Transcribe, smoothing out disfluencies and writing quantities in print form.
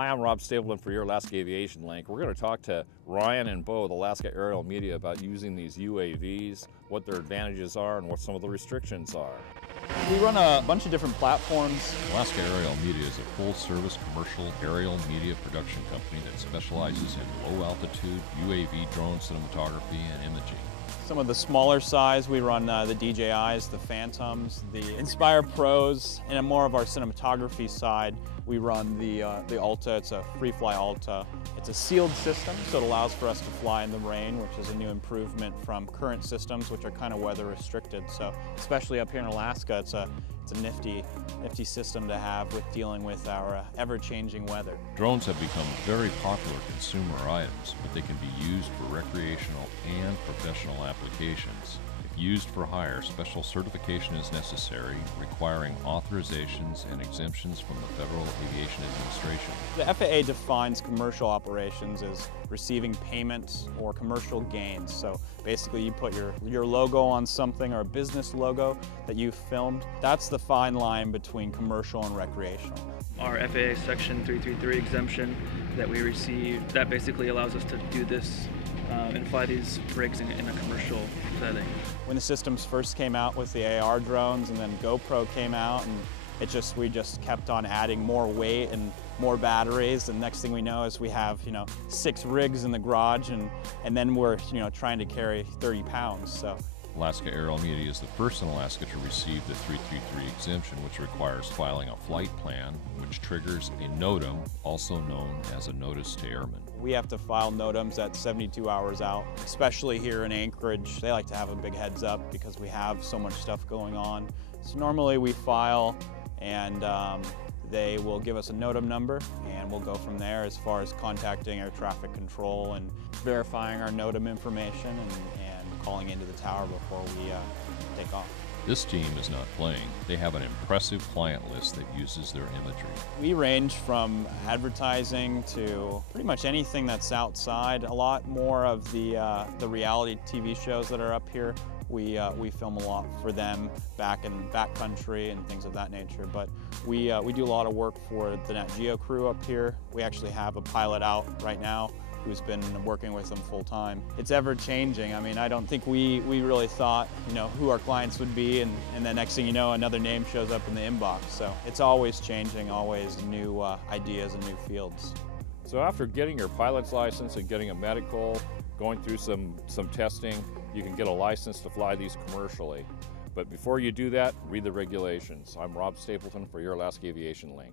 Hi, I'm Rob Stapleton for your Alaska Aviation Link. We're going to talk to Ryan and Bo of Alaska Aerial Media about using these UAVs, what their advantages are, and what some of the restrictions are. We run a bunch of different platforms. Alaska Aerial Media is a full-service commercial aerial media production company that specializes in low-altitude UAV drone cinematography and imaging. Some of the smaller size, we run the DJIs, the Phantoms, the Inspire Pros, and more of our cinematography side, we run the Alta. It's a free-fly Alta. It's a sealed system, so it allows for us to fly in the rain, which is a new improvement from current systems, which are kind of weather restricted. So, especially up here in Alaska, it's a nifty system to have with dealing with our ever-changing weather. Drones have become very popular consumer items, but they can be used for recreational and professional applications. If used for hire, special certification is necessary, requiring authorizations and exemptions from the Federal Aviation Administration. The FAA defines commercial operations as receiving payments or commercial gains. So basically you put your logo on something or a business logo that you've filmed. That's the fine line between commercial and recreational. Our FAA Section 333 exemption that we received, that basically allows us to do this and fly these rigs in a commercial setting. When the systems first came out with the AR drones and then GoPro came out, and we just kept on adding more weight and more batteries, and next thing we know is we have 6 rigs in the garage, and then we're trying to carry 30 pounds. So Alaska Aerial Media is the first in Alaska to receive the 333 exemption, which requires filing a flight plan, which triggers a NOTAM, also known as a Notice to Airmen. We have to file NOTAMs at 72 hours out, especially here in Anchorage. They like to have a big heads up because we have so much stuff going on. So normally we file and they will give us a NOTAM number, and we'll go from there as far as contacting our traffic control and verifying our NOTAM information and calling into the tower before we take off. This team is not playing. They have an impressive client list that uses their imagery. We range from advertising to pretty much anything that's outside. A lot more of the reality TV shows that are up here. We film a lot for them back in backcountry and things of that nature. But we do a lot of work for the Nat Geo crew up here. We actually have a pilot out right now who's been working with them full time. It's ever changing. I mean, I don't think we really thought, who our clients would be, and then next thing you know, another name shows up in the inbox. So it's always changing, always new ideas and new fields. So after getting your pilot's license and getting a medical, going through some testing, you can get a license to fly these commercially. But before you do that, read the regulations. I'm Rob Stapleton for your Alaska Aviation Link.